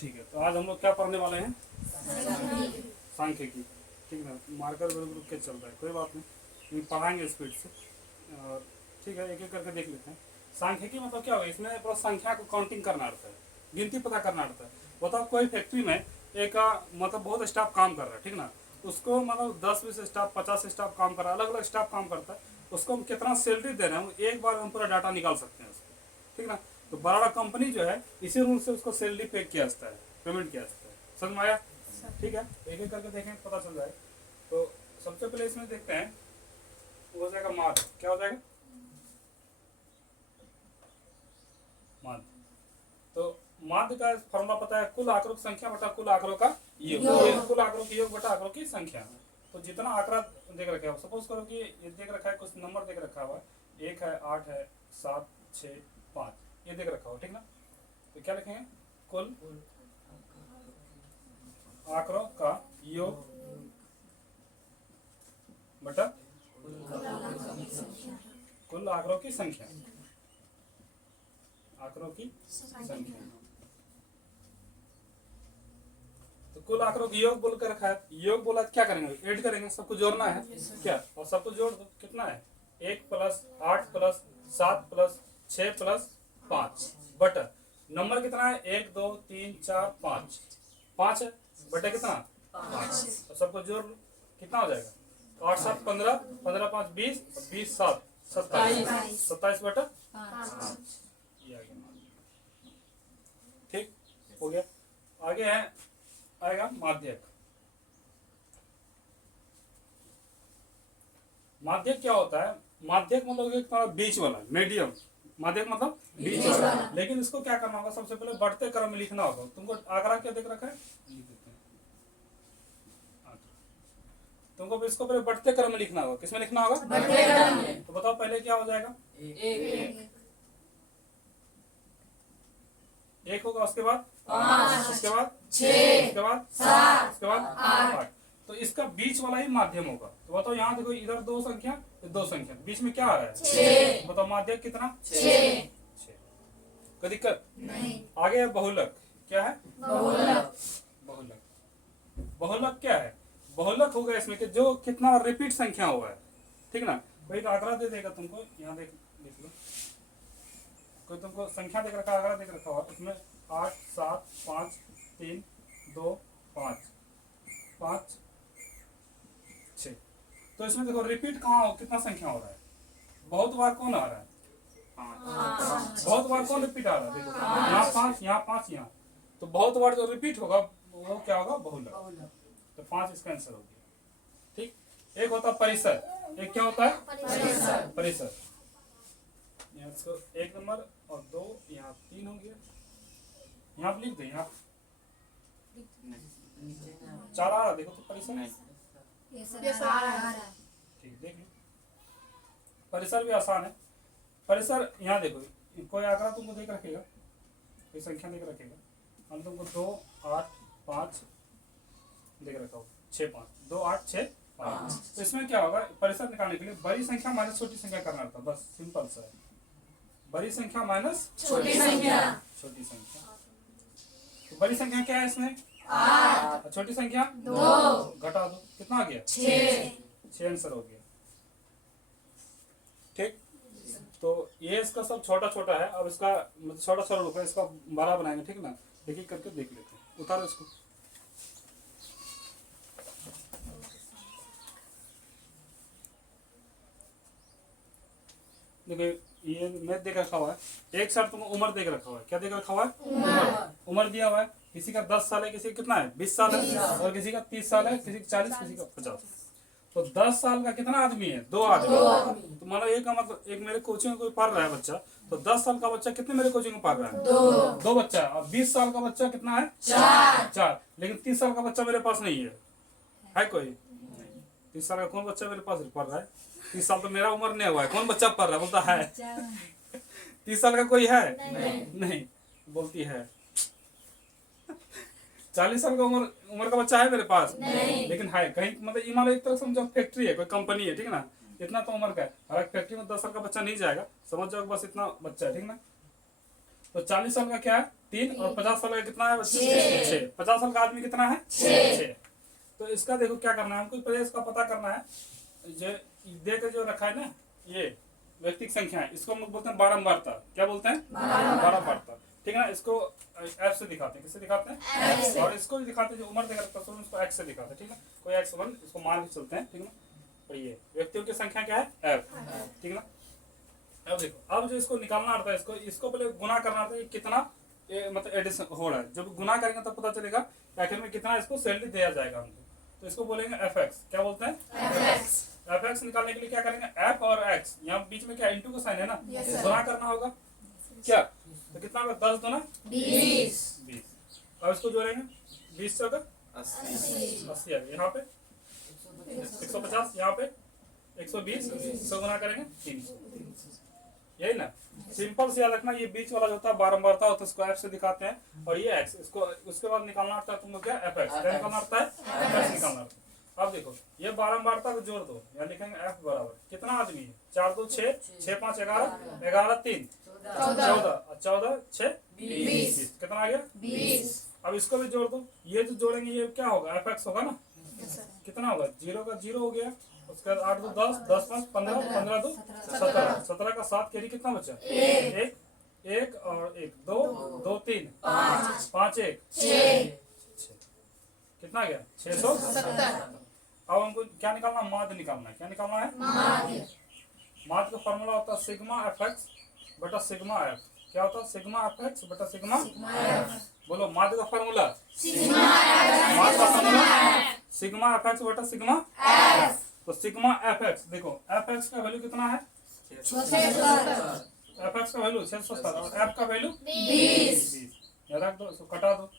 ठीक है, तो आज हम लोग क्या पढ़ने वाले हैं? सांख्यिकी। ठीक है, मार्कर रुक रुक के चल रहा है, कोई बात नहीं, पढ़ाएंगे स्पीड से। और ठीक है, एक एक करके देख लेते हैं। सांख्यिकी मतलब क्या होगा? इसमें पूरा संख्या को काउंटिंग करना रहता है, गिनती पता करना रहता है। बताओ कोई फैक्ट्री में एक मतलब बहुत स्टाफ काम कर रहा है, ठीक ना, उसको मतलब 10-20 स्टाफ 50 स्टाफ काम कर रहा है, अलग अलग स्टाफ काम करता है, उसको हम कितना सैलरी दे रहे हैं एक बार हम पूरा डाटा निकाल सकते हैं उसको, ठीक ना। तो बड़ा बड़ा कंपनी जो है इसी रूल से उसको सैलरी पे किया जाता है, पेमेंट किया जाता है। समझ में आया? ठीक है, एक एक करके देखें, पता चल जाए। तो सबसे पहले इसमें देखते हैं, हो जाएगा माध्य। क्या हो जाएगा? माध्य। तो माध्य का फॉर्मूला पता है, कुल आंकड़ों की संख्या बटा कुल आंकड़ों का योग। कुल आंकड़ों की योग बटा आंकड़ों की संख्या। तो जितना आंकड़ा देख रखे हो, सपोज करो कि ये देख रखा है, कुछ नंबर देख रखा हुआ है, 1 है, 8 है, 7, 6, 5, ये देख रखा हो, ठीक ना। तो क्या लिखेंगे? कुल आंकड़ों का योग बटा कुल आंकड़ों की संख्या। आंकड़ों की संख्या। तो कुल आंकड़ों की योग बोल कर रखा है, योग बोला क्या करेंगे? ऐड करेंगे, सबको जोड़ना है क्या, और सबको जोड़ दो, कितना है? 1 + 8 + 7 + 6 + 5 बटा नंबर कितना है? 1 2 3 4 5, 5 है बटा कितना? 5। तो सबको जोड़ लो, कितना हो जाएगा? 8 7 15, 15 5 20, 20 7 27, 27 बटा 5। ठीक हो गया। आगे है आएगा माध्यक। माध्यक क्या होता है? माध्यक मतलब एक तरह बीच वाला, मीडियम। माध्यक मतलब बीच वाला। लेकिन इसको क्या करना होगा? सबसे पहले बढ़ते क्रम में लिखना होगा। तुमको आंकड़ा क्या देख रखा है? तुमको इसको पहले बढ़ते क्रम में लिखना होगा। किसमें लिखना होगा? बढ़ते क्रम में। तो बताओ पहले क्या हो जाएगा? 1 होगा, उसके बाद 5, उसके बाद 6, उसके बाद 7, उसके बाद 8। तो इसका बीच वाला ही माध्यम होगा। तो बताओ, यहाँ देखो, इधर 2 संख्या, 2 संख्या, बीच में क्या आ रहा है? 6। बताओ माध्यक कितना? 6। कोई दिक्कत नहीं। आगे है बहुलक। क्या है? बहुलक। बहुलक क्या है? बहुलक होगा इसमें कि जो कितना रिपीट संख्या हुआ है, ठीक ना। कोई आंकड़ा दे देगा तुमको, यहाँ देख लो, कोई तुमको संख्या देख रखा, आंकड़ा देख रखा हुआ, उसमें 8 7 5 3 2 5 5 6। तो इसमें देखो रिपीट कहाँ हो, कितना संख्या हो रहा है? बहुत बार कौन आ रहा है? 5। बहुत बार कौन रिपीट आ रहा है? देखो, यहाँ 5, यहाँ 5, यहाँ। तो बहुत बार जो रिपीट होगा वो क्या होगा? बहुलक। तो 5 इसका आंसर हो गया। ठीक। एक होता है परिसर। एक क्या होता है? परिसर। यहाँ इसको 1 नंबर और 2, यहाँ 3 हो गया। यहाँ लिख दे, यहाँ 4 आ रहा, देखो तो परिसर। ठीक, देख लो, परिसर भी आसान है। परिसर यहाँ देखो, कोई आंकड़ा तुमको देख रखेगा, कोई संख्या देख रखेगा, हम तुमको 2 8 5 देख रखा हो, 6 5, 2 8 6 5। तो इसमें क्या होगा? परिसर निकालने के लिए बड़ी संख्या माइनस छोटी संख्या करना था, बस सिंपल सा है। बड़ी संख्या माइनस छोटी संख्या। छोटी संख्या। तो बड़ी संख्या क्या है इसमें? 8। छोटी संख्या 2। घटा दो, कितना आ गया? 6 आंसर हो गया। ठीक। तो ये इसका सब छोटा छोटा है। अब इसका छोटा छोटा रूप है, इसका बड़ा बनाएंगे, ठीक ना। एक एक करके देख लेते हैं। उतारो इसको। देखिए, ये मैथ देख रखा हुआ है। एक साथ तुमको उम्र देख रखा हुआ है। क्या देख रखा हुआ है? उम्र दिया हुआ है। किसी का 10 साल है, किसी का कितना है? 20 साल है, और किसी का 30 साल है, किसी का 40, किसी का 50। तो 10 साल का कितना आदमी है? 2 आदमी। तो मानो एक का मतलब, एक मेरे कोचिंग में कोई पढ़ रहा है बच्चा, तो 10 साल का बच्चा कितने मेरे कोचिंग में पढ़ रहा है? 2 बच्चा। और 20 साल का बच्चा कितना है? 4। लेकिन 30 साल का बच्चा मेरे पास नहीं है कोई? 30 साल का कौन बच्चा मेरे पास पढ़ रहा है? 30 साल तो मेरा उम्र नहीं हुआ है, कौन बच्चा पढ़ रहा है? बोलता है 30 साल का कोई है? नहीं। बोलती है 40 साल का उम्र का बच्चा है मेरे पास? नहीं। लेकिन है कहीं, मतलब ये मानो एक तरह समझो फैक्ट्री है, कोई कंपनी है, ठीक ना। इतना तो उम्र का है। हर एक फैक्ट्री में 10 साल का बच्चा नहीं जाएगा, समझ जाओ, बस इतना बच्चा है, ठीक ना। तो 40 साल का क्या है? 3 और 50 साल का कितना है बच्चे 6। 50 साल का आदमी कितना है 6। तो इसका देखो क्या करना है, हमको पहले इसका पता करना है। जो दे के जो रखा है ना ये व्यक्तिगत संख्या है, इसको हम लोग बोलते हैं बारंबारता। क्या बोलते हैं बारंबारता, ठीक है ना। इसको एफ से दिखाते हैं, किससे दिखाते हैं और इसको भी दिखाते हैं जो उम्र देकर रखता है उसको एक्स से दिखाते हैं, ठीक है। कोई x1 इसको मान के चलते हैं, ठीक है ना। और ये व्यक्तियों की संख्या क्या है एफ, ठीक है ना। अब देखो अब जो इसको निकालना आता है, इसको पहले गुना करना आता है कितना मतलब एडिशन हो रहा है। जब गुना करेंगे तब पता चलेगा आखिर में कितना इसको सैलरी दिया जाएगा हमको। तो इसको बोलेंगे एफ एक्स। क्या बोलते हैं एफ एक्स। निकालने के लिए क्या करेंगे एफ और एक्स, यहाँ बीच में क्या इंटू का साइन है ना, गुना करना होगा क्या। तो कितना होगा 10 दूना 20। अब इसको जोड़ेंगे 20 से 80 है, यहाँ पे 150, यहाँ पे 120, इसको गुना करेंगे 300। यही ना, सिंपल से याद रखना। ये बीच वाला जो होता है बारंबारता होता है, इसको एफ से दिखाते हैं। और ये एक्स, इसको उसके बाद निकालना आता है तुमको क्या एफ एक्स। क्या निकालना आता है एफ एक्स निकालना आता है। अब देखो ये बारंबारता को जोड़ दो, यहाँ लिखेंगे एफ बराबर कितना आदमी है 4 2 6, 6 5 11, 11 3 14, 14 6 20। कितना आ गया 20। अब इसको भी जोड़ दो, ये जो जोड़ेंगे ये क्या होगा एफ एक्स होगा ना। कितना होगा 0 का 0 हो गया, उसके बाद 8 2 10, 10 5 15, 15 2 17, 17 का 7 कैरी कितना बचा 1 1 और 1 2 2 3 5 1 6। कितना गया 670। अब हमको क्या निकालना माध्य निकालना है। क्या निकालना है माध्य का फॉर्मूला होता है सिग्मा एफ एक्स बटा सिग्मा एफ। क्या होता है सिग्मा एफ एक्स बटा सिग्मा एफ। बोलो माध्य का फॉर्मूला सिग्मा एफ एक्स बटा सिग्मा एफ। तो सिग्मा एफ एक्स देखो एफ एक्स का वैल्यू कितना है एफ एक्स का वैल्यू 670 और एफ का वैल्यू 20। रख दो, इसको कटा दो,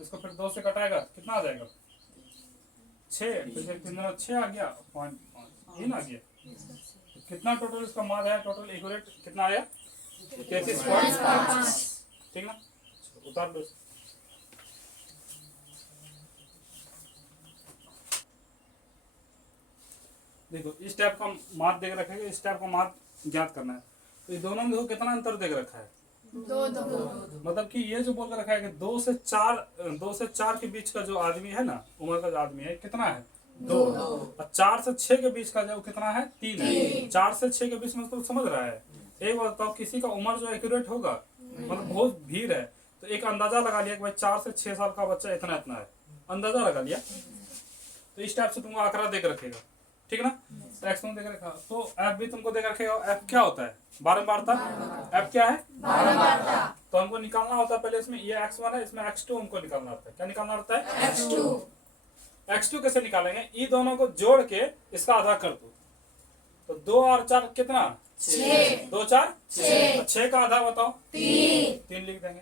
इसको फिर 2 से कटाएगा कितना आ जाएगा 6, फिर 6 आ गया 0.5 इन आ गया। तो कितना टोटल इसका मान है टोटल एक्यूरेट कितना आया 33.5, ठीक ना। उतार दो। देखो इस टाइप का मार्क देकर रखेगा, इस टाइप का मार्क ज्ञात करना है। तो ये दोनों में देखो कितना अंतर देकर रखा है 2। मतलब कि ये जो बोल कर रखा है कि 2 से 4 के बीच का जो आदमी है ना उम्र का जो आदमी है कितना है 2, और 4 से 6 के बीच का जो कितना है 3 है। 4 से 6 के बीच में तो समझ रहा है। एक बात बताओ किसी का उम्र जो एक्यूरेट होगा मतलब बहुत भीड़ है तो एक अंदाजा लगा लिया कि भाई 4 से 6 साल का बच्चा इतना इतना है, अंदाजा लगा लिया। तो इस टाइप से तुमको आंकड़ा देकर रखेगा, ठीक ना। एक्स तुम देकर रखा तो एफ भी तुमको देकर रखेगा। एफ क्या होता है बारंबारता। एफ क्या है बारंबारता। तो हमको निकालना होता है पहले इसमें ये x1 है, इसमें x2 हमको निकालना होता है। क्या निकालना होता है x2 कैसे निकालेंगे, ये दोनों को जोड़ के इसका आधा कर दो। तो 2 और 4 कितना 6, 2 4 6 का आधा बताओ 3 लिख देंगे।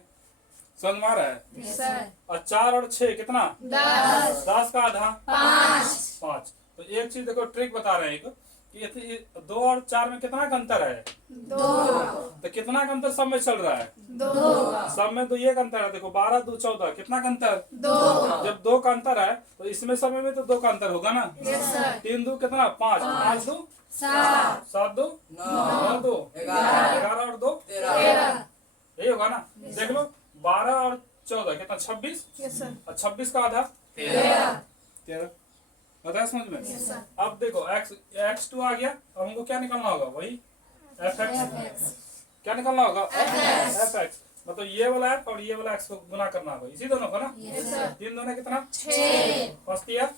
समझ में आ रहा है और 4 और 6 कितना 10 का आधा 5। तो एक चीज देखो ट्रिक बता रहे हैं कि 2 और 4 में कितना का अंतर है 2। तो कितना का अंतर सब में चल रहा है 2। सब में तो ये का अंतर है। देखो 12 2 14 कितना का अंतर 2। जब 2 का अंतर है तो इसमें समय में तो 2 का अंतर होगा ना। 3 2 कितना 5, 5 2 7, 7 2 9 2 11 और 2 13, यही होगा ना। देख लो 12 और 14 कितना 26 और 26 का आधा 13। बताया समझ में। अब देखो x2 आ गया। अब हमको क्या निकालना होगा वही एफ एक्स। क्या निकालना होगा एफ एक्स। मतलब ये वाला एफ और ये वाला एक्स को गुना करना होगा इसी दोनों को ना। 3 दोनों कितना 6, 15,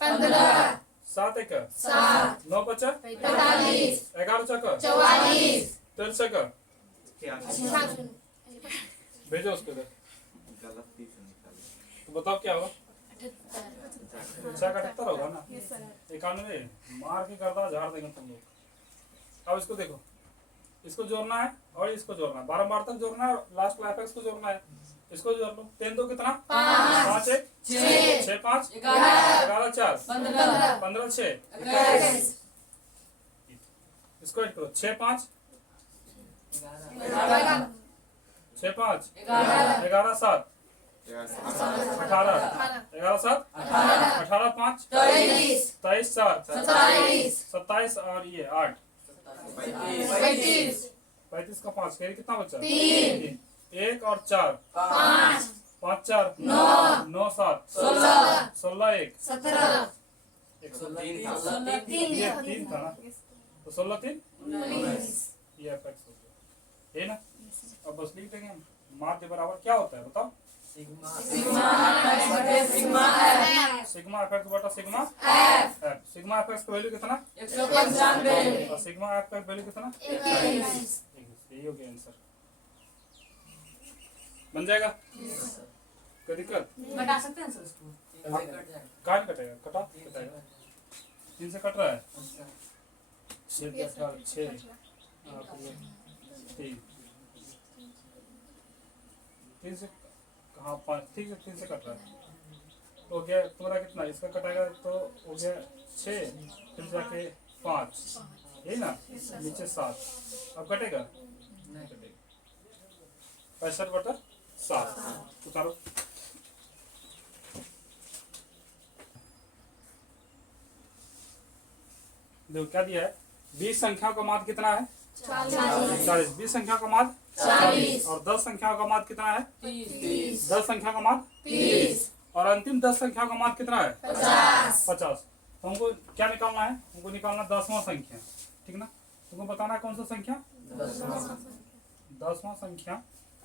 7 1 7, 9 5 45, 11 4 44, 13 6 भेजो उसको इधर। तो बताओ क्या होगा 78 होगा ना। 91 मार के करता झाड़ देंगे तुम लोग। अब इसको देखो, इसको जोड़ना है और इसको जोड़ना है, बारंबार तक जोड़ना है, लास्ट में एफ को जोड़ना है। इसको जोड़ लो 3 2 कितना 5 1 6 5 11 4 15 6 21। इसको ऐड करो 6 5 11 7 18 11 7 18 5 23 7 27 और ये 8 35 का 5 कितना बचा 3 1 और 4 5 4 9 9 7 16 16 1 17 ये 3 था ना, तो 16 3 ये एफएक्स हो गया, है ना। अब बस लिख देंगे हम, माध्य बराबर क्या होता है बताओ, सिग्मा एफ सिग्मा एफएक्स बटा सिग्मा एफ। सिग्मा एफएक्स का वैल्यू कितना, 195 और सिग्मा एफ का वैल्यू कितना, 21 यही हो गया आंसर, बन जाएगा। कोई दिक्कत, बता सकते हैं सर इसको? काट कटेगा, कटेगा 3 से कट रहा है, 6 3 से कहाँ 5, ठीक है 3 से कट रहा है, तो हो गया तुम्हारा कितना, इसका कटाएगा तो हो गया 6, फिर जाके 5, यही ना, नीचे 7, अब कटेगा 65 बटा 7, उतारो। देखो क्या दिया है, 20 संख्याओं का माध्य कितना है, 40। 20 संख्याओं का माध्य 40 और 10 संख्याओं का माध्य कितना है, 30 10 संख्या का माध्य 30 और अंतिम 10 संख्याओं का माध्य कितना है, 50। तो हमको क्या निकालना है, हमको निकालना 10वां संख्या, ठीक ना। तुमको बताना है कौन सा संख्या, 10वां संख्या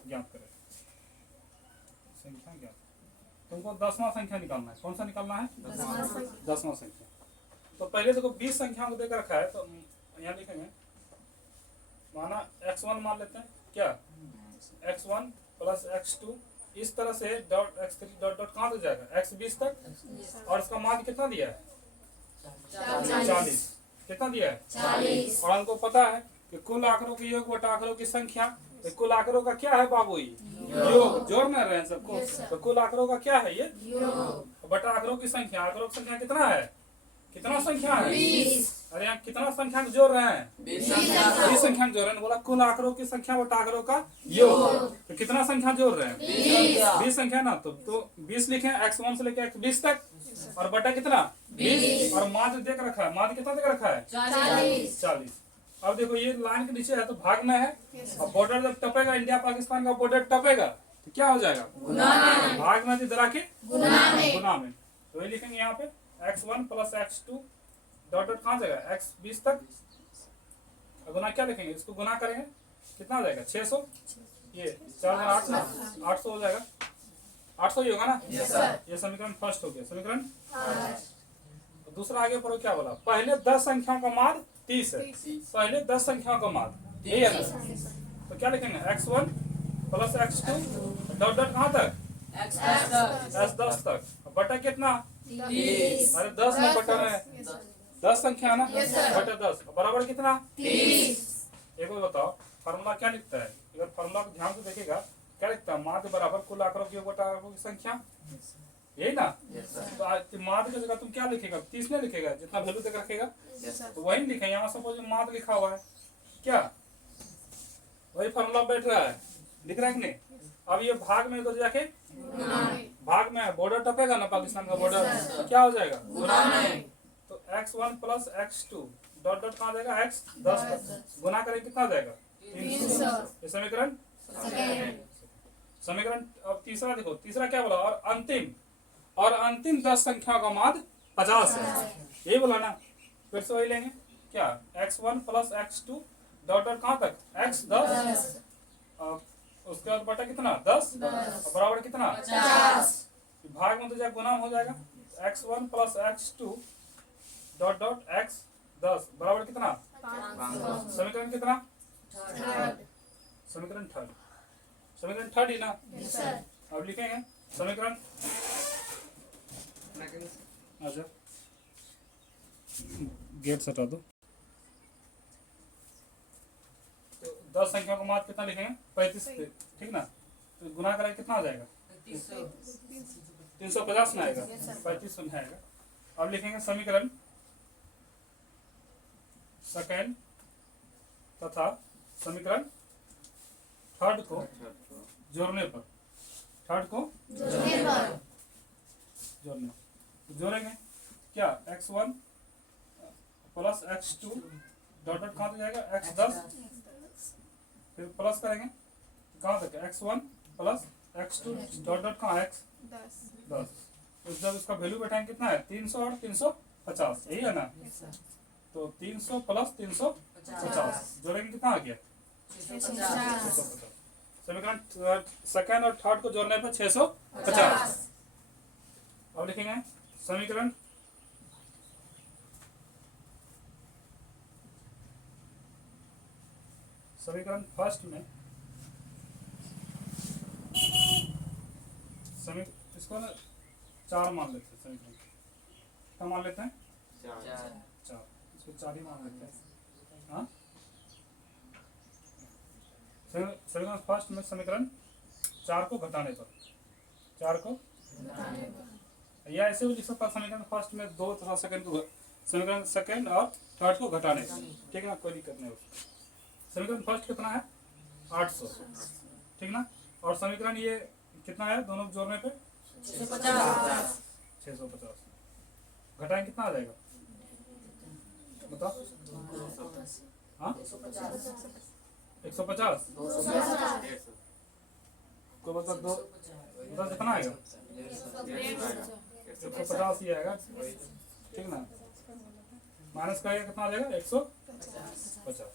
ज्ञात करें, संख्या ज्ञात, तुमको 10वां संख्या निकालना है, कौन सा निकालना है, 10वां संख्या। तो पहले देखो 20 संख्याओं को देकर रखा है, तो यहाँ लिखेंगे, माना x1 मान लेते हैं, क्या x1 प्लस x2, इस तरह से डॉट x3 डॉट डॉट कहाँ तक जाएगा, x20 तक, और इसका मान कितना दिया है, 40। कितना दिया है, 40 और हमको पता है कि कुल आंकड़ों के योग बटा आंकड़ों की संख्या, तो कुल आंकड़ों का क्या है बाबू, योग, जोड़ ना रहे हैं सबको, तो कुल आंकड़ों का क्या है ये, बटा आंकड़ों की संख्या, आंकड़ों की संख्या कितना है, कितना संख्या है, 20 अरे यहाँ कितना संख्या को जोड़ रहे हैं, 20 संख्या को जोड़ रहे हैं, बोला कुल आंकड़ों की संख्या बटा आंकड़ों का योग, तो कितना संख्या जोड़ रहे हैं, 20 संख्या ना, तो 20 लिखे x1 से लेकर x20 तक, और बटा कितना 20, और माध्य देख रखा है, माध्य कितना देख रखा है, 40। अब देखो ये लाइन के नीचे है तो भाग में है, अब बॉर्डर जब टपेगा, इंडिया पाकिस्तान का बॉर्डर टपेगा तो क्या हो जाएगा, भाग में इधर आके गुना में, तो ये लिखेंगे यहाँ पे x1 plus x2 dot dot कहाँ जाएगा, x20 तक, गुना क्या लिखेंगे, इसको गुना करेंगे कितना हो जाएगा, 600, ये 4 8 ना 800 हो जाएगा, 800 ही होगा ना, ये समीकरण फर्स्ट हो गया। समीकरण दूसरा आगे पढ़ो, क्या बोला, पहले 10 संख्याओं का माध्य 30 है, पहले 10 संख्याओं का माध्य, यही है ना, तो क्या लिखेंगे x1 plus x2 dot dot कहाँ तक, x10 तक, बटा कितना, अरे 10 में बटा है, 10 संख्या ना, बटा 10 बराबर कितना, 30। एक बार बताओ फार्मूला क्या लिखता है, अगर फार्मूला को ध्यान से देखेगा क्या लिखता है, माध्य बराबर कुल आंकड़ों की योग बटा आंकड़ों की संख्या, यही ना। तो माध्य की जगह तुम क्या लिखेगा, 30 नहीं लिखेगा, जितना वैल्यू तक रखेगा तो वही लिखे, यहाँ सपोज माध्य लिखा हुआ है, क्या वही फार्मूला बैठ रहा है, लिख रहा है कि नहीं। अब ये भाग में उधर जाके, भाग में बॉर्डर टपेगा ना पाकिस्तान का बॉर्डर, तो क्या हो जाएगा, तो x1 plus x2 dot dot कहाँ जाएगा, x10 तक, गुना करें कितना जाएगा, 300। समीकरण समीकरण। अब तीसरा देखो, तीसरा क्या बोला, और अंतिम 10 संख्या का माध्य 50 है, यही बोला ना, फिर से वही लेंगे, क्या x1 plus x2 dot dot कहाँ तक, x10, उसके बाद बटा कितना 10 बराबर कितना 50, भाग में तो जाए गुना हो जाएगा, x1 plus x2 dot dot x10 बराबर कितना, समीकरण कितना, समीकरण थर्ड ही ना। अब लिखेंगे समीकरण, अच्छा गेट हटा दो, तो 10 संख्या का माध्य कितना लिखेंगे, 35, ठीक ना, तो गुना करें कितना आ जाएगा, 350 में आएगा, 35 में आएगा। अब लिखेंगे समीकरण सेकंड तथा समीकरण थर्ड को जोड़ने पर, जोड़ेंगे क्या, x1 plus x2 dot dot कहाँ तक जाएगा, x10, फिर प्लस करेंगे कहाँ तक, x1 plus x2 dot dot कहाँ x 10। तो जब इसका वैल्यू बैठाएंगे कितना है 300 और 350, यही है ना। तो 300 प्लस 350 जोड़ेंगे कितना आ गया 650। समीकरण सेकंड और थर्ड को जोड़ने पर 650। अब लिखेंगे समीकरण फर्स्ट में इसको ना 4 मान लेते हैं। समीकरण क्या मान लेते हैं 4, इसको 4 ही मान लेते हैं। हाँ समीकरण फर्स्ट में समीकरण 4 को घटाने पर, 4 को या ऐसे भी लिख सकता है समीकरण फर्स्ट में 2 तथा सेकंड को, समीकरण सेकंड और थर्ड को घटाने पर, ठीक है ना, कोई दिक्कत नहीं होगी। समीकरण फर्स्ट कितना है 800, ठीक ना। और समीकरण ये कितना है दोनों को जोड़ने पे 650। घटाएं कितना आ जाएगा बताओ। हाँ 150 कोई मतलब 2 बता कितना आएगा 150 ही आएगा, ठीक ना। माइनस करेगा कितना आ जाएगा 150।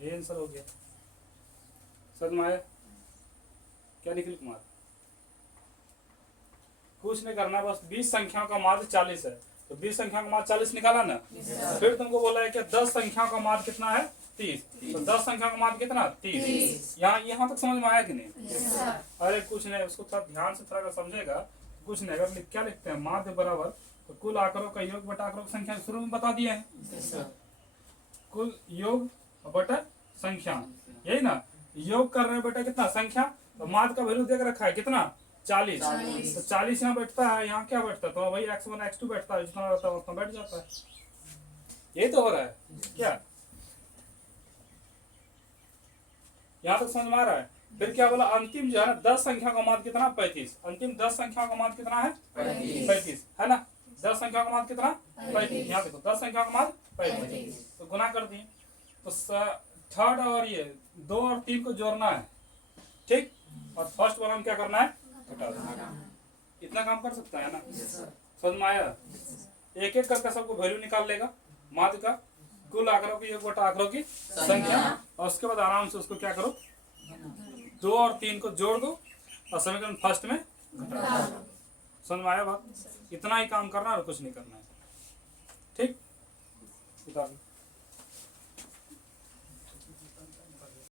ये आंसर हो गया। समझ में आया क्या निखिल कुमार। कुछ नहीं करना, बस 20 संख्याओं का माध्य 40 है, तो 20 संख्याओं का माध्य 40 निकाला ना। फिर तुमको बोला है कि 10 संख्याओं का माध्य कितना है 30, तो 10 संख्याओं का माध्य कितना 30। यहाँ तक समझ में आया कि नहीं। अरे कुछ नहीं, उसको थोड़ा ध्यान से थोड़ा समझेगा। कुछ नहीं, अगर क्या लिखते हैं माध्य बराबर तो कुल आंकड़ों का योग बटा आंकड़ों की संख्या शुरू में बता दिए हैं। कुल योग बटा संख्या, यही ना। योग कर रहे हैं बेटा कितना संख्या, तो माध्य का वैल्यू देख रखा है कितना 40। तो 40 यहाँ बैठता है, यहाँ क्या बैठता है तो वही x1 x2 बैठता है, जितना रहता है उतना बैठ जाता है। यही तो हो रहा है क्या, यहाँ तक समझ में आ रहा है। फिर क्या बोला अंतिम जो है ना 10 संख्या का माध्य कितना 35। अंतिम 10 संख्या का माध्य कितना है 35 है ना। 10 संख्या का माध्य कितना 35। यहाँ देखो 10 संख्या का माध्य 35, तो गुना कर दिए। तो थर्ड और ये 2 और 3 को जोड़ना है, ठीक। और फर्स्ट वाला क्या करना है घटा देना। इतना काम कर सकता है ना। समझ में आया। एक एक करके सबको वैल्यू निकाल लेगा माध्य का, कुल आंकड़ों की योग बटा आंकड़ों की संख्या, और उसके बाद आराम से उसको क्या करो 2 और 3 को जोड़ दो और समीकरण फर्स्ट में घटा दो। समझ में आया बात। इतना ही काम करना है और कुछ नहीं करना है, ठीक।